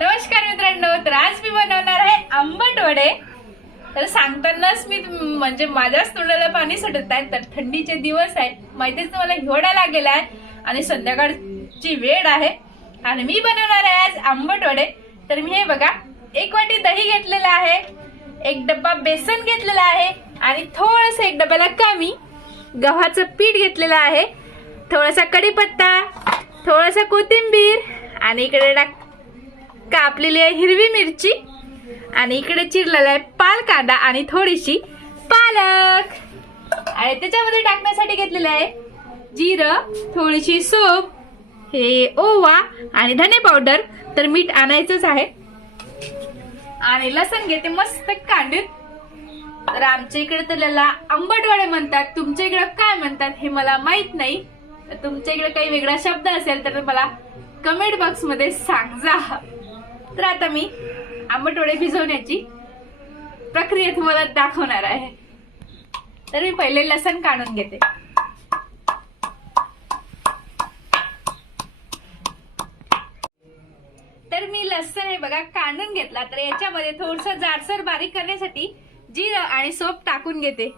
नमस्कार मित्रांनो तर आज मी बनवणार आहे आंबट वडे. तर सांगतानाच मी म्हणजे माझ्याच तोंडाला पाणी सुटत आहे तर थंडीचे दिवस आहेत. माहितीच तुम्हाला हिवाळा लागलेला आहे आणि संध्याकाळची वेळ आहे. आणि मी बनवणार आहे आज आंबट वडे. तर मी हे बघा एक वाटी दही घेतलेला आहे एक डब्बा बेसन घेतलेला आहे आणि थोडस एक डब्याला कमी गव्हाचं पीठ घेतलेलं आहे. थोडासा कढीपत्ता थोडासा कोथिंबीर आणि इकडे टाक कापलेली आहे हिरवी मिरची. आणि इकडे चिरलेला आहे पाल कांदा आणि थोडीशी पालक. आणि त्याच्यामध्ये टाकण्यासाठी घेतलेलं आहे जिरं थोडीशी सोप हे ओवा आणि धने पावडर. तर मीठ आणायचंच आहे. आणि लसण घेते मस्त कांडीत. तर आमच्या इकडे तर त्याला आंबटवाडे म्हणतात. तुमच्या इकडे काय म्हणतात हे मला माहीत नाही. तर तुमच्या इकडे काही वेगळा शब्द असेल तर मला कमेंट बॉक्समध्ये जा तर आता मी आंबटवडे भिजवण्याची प्रक्रिया तुम्हाला दाखवणार आहे. तर मी पहिले लसण काढून घेते. तर मी लसण हे बघा काढून घेतला. तर याच्यामध्ये थोडस जाडसर बारीक करण्यासाठी जिरं आणि सोप टाकून घेते.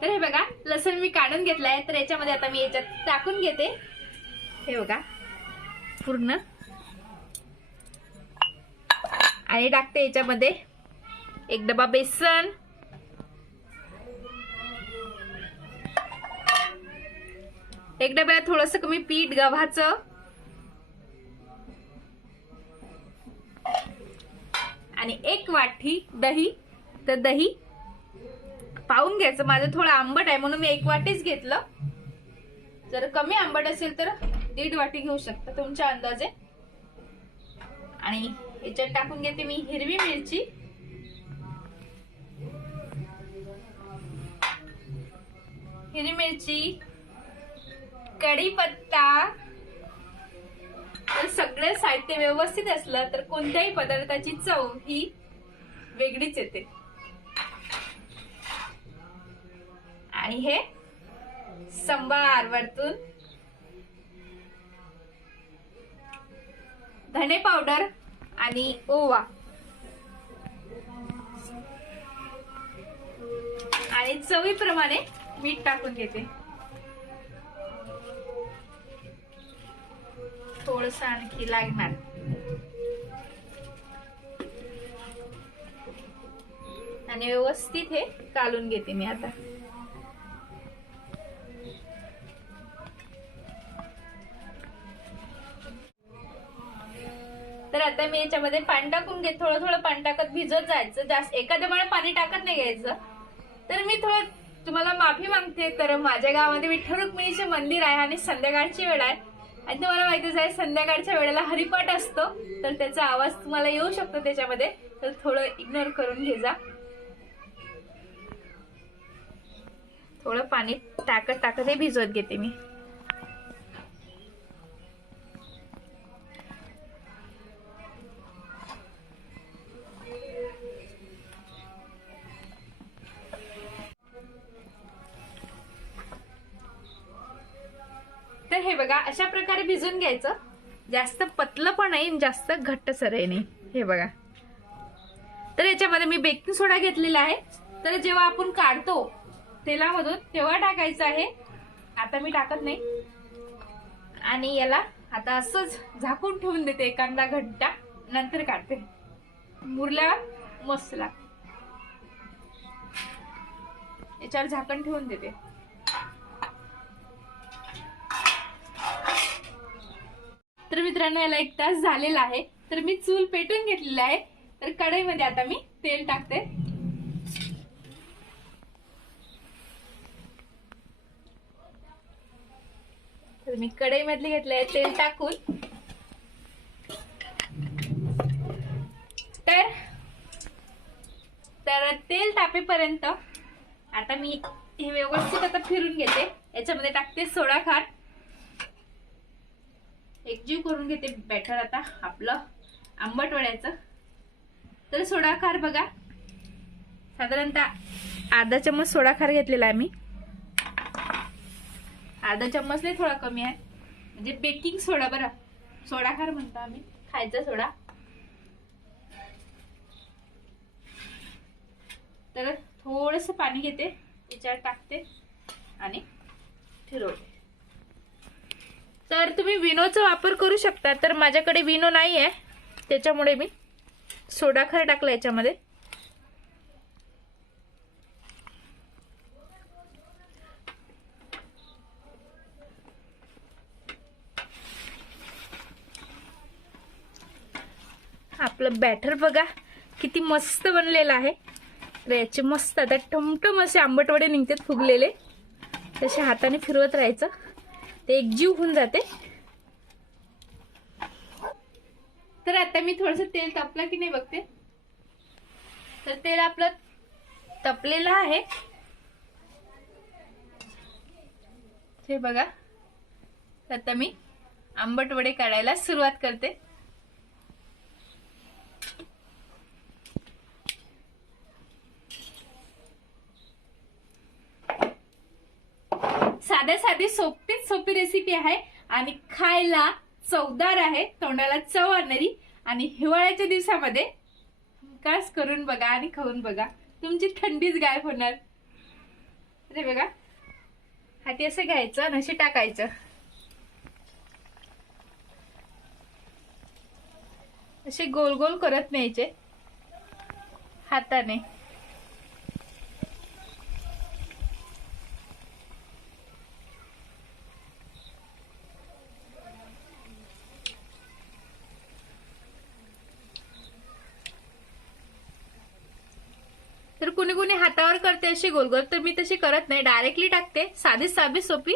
तर हे बघा लसूण मी काढून घेतलाय. तर याच्यामध्ये आता मी याच्यात टाकून घेते. हे बघा पूर्ण. आणि टाकते याच्यामध्ये एक डबा बेसन. एक डब्याला थोडस कमी पीठ गव्हाचं. आणि एक वाटी दही. तर दही पाहून घ्यायचं. माझं थोडं आंबट आहे म्हणून मी एक वाटीच घेतलं. जर कमी आंबट असेल तर दीड वाटी घेऊ शकता तुमच्या अंदाजे. आणि याच्यात टाकून घेते मी हिरवी मिरची. हिरवी मिरची कढीपत्ता. सगळं साहित्य व्यवस्थित असलं तर कोणत्याही पदार्थाची चव ही वेगळीच येते. आणि हे संबार वरतून. धने पावडर आणि ओवा. आणि चवीप्रमाणे मीठ टाकून घेते. थोडस आणखी लागणार. आणि व्यवस्थित हे कालून घेते मी आता. त्यामुळे मी याच्यामध्ये पाणी टाकून घेत थोडं थोडं पाणी टाकत भिजत जायचं. जास्त एखाद्या मला पाणी टाकत नाही घ्यायचं. तर मी थोडं तुम्हाला माफी मागते तर माझ्या गावामध्ये विठ्ठल रुक्मिणीचे मंदिर आहे आणि संध्याकाळची वेळ आहे. आणि तुम्हाला माहितीच आहे संध्याकाळच्या वेळेला हरिपाठ असतो. तर त्याचा आवाज तुम्हाला येऊ शकतो त्याच्यामध्ये. तर थोडं इग्नोर करून घे जा. थोडं पाणी टाकत टाकत हे भिजवत घेते मी. हे बघा अशा प्रकारे भिजून घ्यायचं. जास्त पतलं पण नाही जास्त घट्ट सरही नाही हे बघा. तर याच्यामध्ये मी बेकिंग सोडा घेतलेला आहे. तर जेव्हा आपण काढतो तेलामधून तेव्हा टाकायचं आहे. आता मी टाकत नाही. आणि याला आता असंच झाकून ठेवून देते एखादा घंटा. नंतर काढते. मुरल्यावर मस्त लागते. याच्यावर झाकण ठेवून देते. मित्रांनो याला एक तास झालेला आहे. तर मी चूल पेटून घेतलेला आहे. तर कढईमध्ये आता मी तेल टाकते. तर मी कढईमधले घेतले आहे तेल टाकून. तर तर तेल तापेपर्यंत आता मी हे व्यवस्थित आता फिरून घेते. याच्यामध्ये टाकते सोडा खार एकजीव करून घेते बॅटर आता आपलं आंबट वड्याचं तर सोडा खार बघा. साधारणतः अर्धा चम्मच सोडा खार घेतलेला आहे मी. अर्धा चम्मच नाही थोडा कमी आहे. म्हणजे बेकिंग सोडा बरं. सोडा खार म्हणतो आम्ही. खायचा सोडा. तर थोडस पाणी घेते. त्याच्यावर टाकते आणि फिरवते तर तुम्ही विनोचा वापर करू शकता. तर माझ्याकडे विनो नाही आहे त्याच्यामुळे मी सोडा खर टाकला याच्यामध्ये. आपलं बॅटर बघा किती मस्त बनलेलं आहे. तर याचे मस्त आता टमटम असे आंबटवडे निघतात फुगलेले. तसे हाताने फिरवत राहायचं. ते एकजीव होऊन जाते. तर आता मी थोडस तेल तापलं की नाही बघते. तर तेल आपलं तपलेलं आहे. हे बघा. आता मी आंबट वडे काढायला सुरुवात करते. साध्या साधी सोपीच सोपी रेसिपी आहे. आणि खायला चवदार आहे. तोंडाला चव आणणारी आणि हिवाळ्याच्या दिवसामध्ये खास करून बघा आणि खाऊन बघा. तुमची थंडीच गायब होणार. अरे बघा. हाती असं घ्यायचं आणि असे टाकायचं. असे गोल गोल करत न्यायचे. हाताने. तर कुणी कुणी हातावर करते अशी गोलगोल तर मी तशी करत नाही. डायरेक्टली टाकते. साधी साधी सोपी.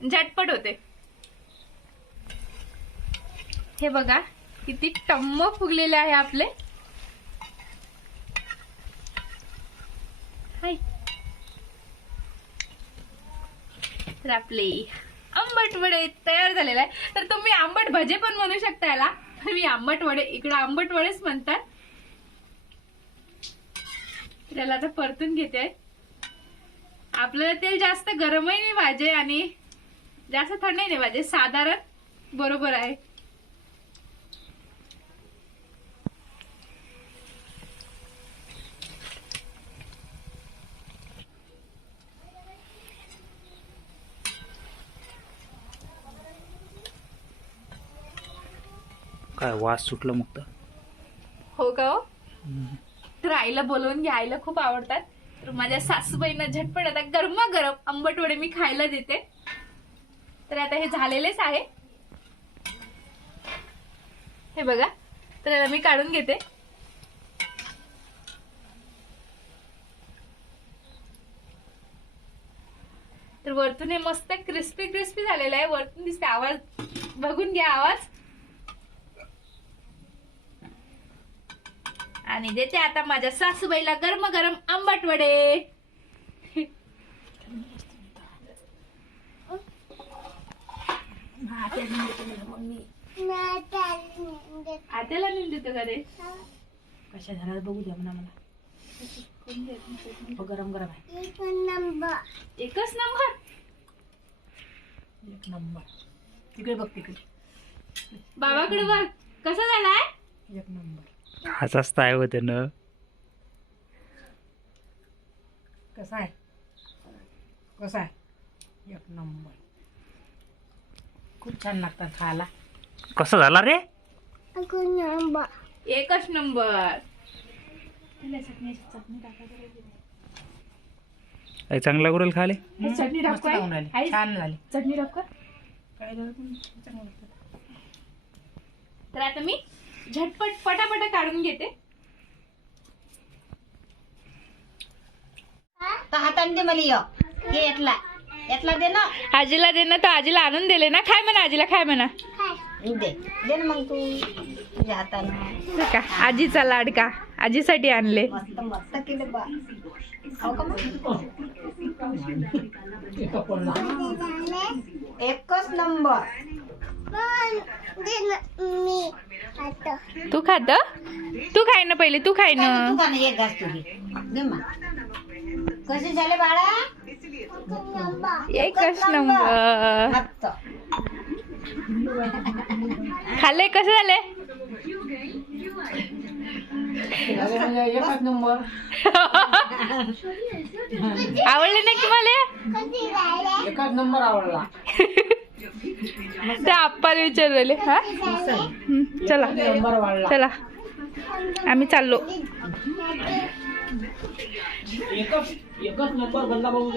झटपट होते. हे बघा किती टम्म फुगलेले आहे आपले. हाय. तर आपले आंबट वडे तयार झालेला आहे. तर तुम्ही आंबट भजे पण म्हणू शकता याला. मी आंबट वडे इकडे आंबट वडेच म्हणतात. त्याला आता परतून घेते. आपल्याला तेल जास्त गरमही नाही पाहिजे आणि जास्त थंडही नाही पाहिजे. साधारण बरोबर आहे. काय वास सुटलं मग हो का हो? तर आईला बोलवून घ्या आईला खूप आवडतात. तर माझ्या सासूबाईंना झटपट आता गरमागरम आंबट वडे मी खायला देते. तर आता हे झालेलेच आहे. हे बघा तर याला मी काढून घेते. तर वरतून हे मस्त क्रिस्पी क्रिस्पी झालेलं आहे. वरतून दिसते आवाज. बघून घ्या आवाज. आणि देते आता माझ्या सासूबाईला गरम गरम आंबट वडे. आत्याला नेऊन देतो का रे? कशा झाला बघू द्या म्हणा मला. गरम गरम आहे. एकच नंबर. एक नंबर. तिकडे बघ तिकडे. बाबाकडे बघ. कसा झालाय? एक नंबर. हाच असता आहे हो त्यानं कसा आहे? कसा आहे? एक नंबर. खूप छान लागतात खायला. कसं झाला रे? एकच नंबर. चांगला करेल खाले चटणी टाकू. आई, छान झाली. चटणी टाकू? काय झालं पण? चांगलं लागतं. तर आता मी झटपट पटापट काढून घेते. तर हाताने दे मला य. हे यातला. यातला दे ना. आजीला दे ना तर आजीला आणून दिले ना. खाय म्हणा आजीला खाय म्हणा. दे. दे ना मग तू. तुझ्या हातानं. बरं का? आजीचा लाडका. आजीसाठी आणले. मस्त मस्त केलं बा. खाऊ का मग? एकच नंबर. तू खात? तू खाय ना पहिले तू खाय ना. तू एक घास कसे झाले बाळा? एकच नंबर. खाल्ले कसे झाले एकच नंबर आवडले नाही तुम्हाला? एकच नंबर आवडला. ते आप्पाला विचारले हं, चला. चला. आम्ही चाललो. एकच एकच नंबर बदला बघू